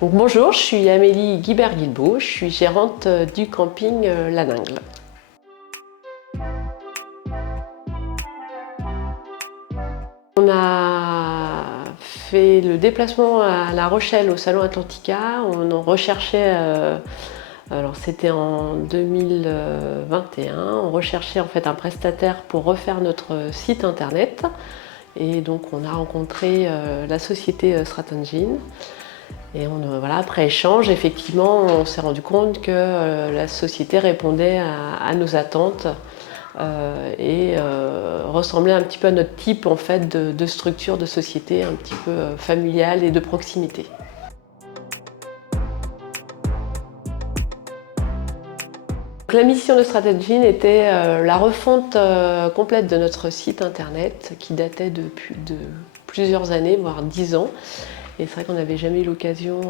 Donc, bonjour, je suis Amélie Guibert-Guilbault, je suis gérante du camping La Ningle. On a fait le déplacement à La Rochelle au Salon Atlantica. On en recherchait, alors c'était en 2021, on recherchait en fait un prestataire pour refaire notre site internet. Et donc on a rencontré la société Stratengine. Et voilà, après échange, effectivement, on s'est rendu compte que la société répondait à nos attentes et ressemblait un petit peu à notre type en fait, de structure de société, un petit peu familiale et de proximité. Donc, la mission de Stratengine était la refonte complète de notre site internet qui datait de plusieurs années, voire 10 ans. Et c'est vrai qu'on n'avait jamais eu l'occasion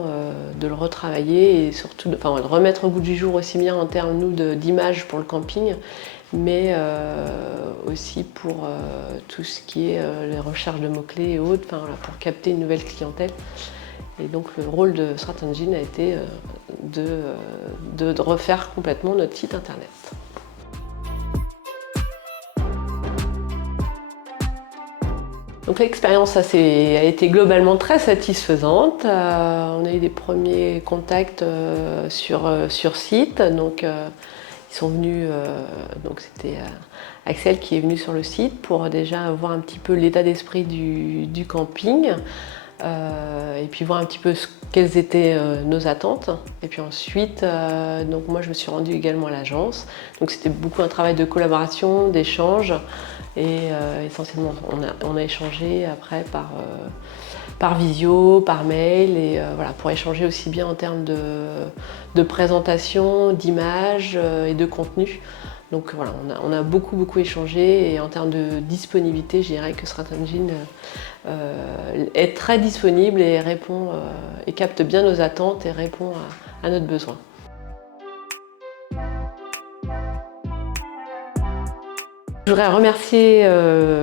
de le retravailler et surtout de le remettre au goût du jour aussi bien en termes d'image pour le camping, mais aussi pour tout ce qui est les recherches de mots-clés et autres, pour capter une nouvelle clientèle. Et donc le rôle de Stratengine a été de refaire complètement notre site internet. Donc l'expérience a été globalement très satisfaisante. On a eu des premiers contacts sur site. Donc ils sont venus, donc c'était Axel qui est venu sur le site pour déjà voir un petit peu l'état d'esprit du camping. Et puis voir un petit peu quelles étaient nos attentes. Et puis ensuite, donc moi je me suis rendue également à l'agence. Donc c'était beaucoup un travail de collaboration, d'échange. Et essentiellement on a échangé après par visio, par mail, et voilà, pour échanger aussi bien en termes de présentation, d'image et de contenu. Donc voilà, on a beaucoup échangé, et en termes de disponibilité, je dirais que Stratengine est très disponible et répond et capte bien nos attentes et répond à notre besoin. Je voudrais remercier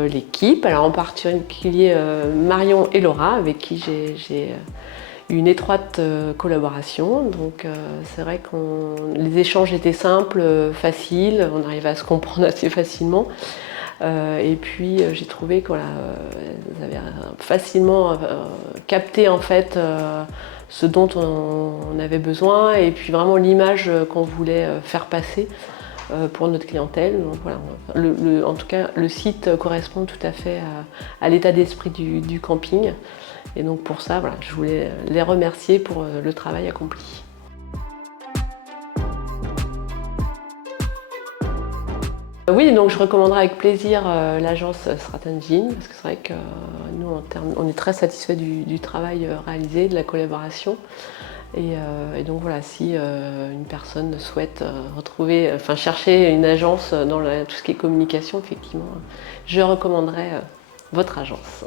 l'équipe, alors en particulier Marion et Laura, avec qui j'ai une étroite collaboration. Donc c'est vrai que les échanges étaient simples, faciles, on arrivait à se comprendre assez facilement. Et puis j'ai trouvé que vous avez facilement capté en fait ce dont on avait besoin, et puis vraiment l'image qu'on voulait faire passer pour notre clientèle. Donc, voilà, en tout cas, le site correspond tout à fait à l'état d'esprit du camping. Et donc pour ça, voilà, je voulais les remercier pour le travail accompli. Oui, donc je recommanderais avec plaisir l'agence Stratengine, parce que c'est vrai que nous, on est très satisfaits du travail réalisé, de la collaboration. Et donc voilà, si une personne souhaite chercher une agence dans tout ce qui est communication, effectivement, je recommanderais votre agence.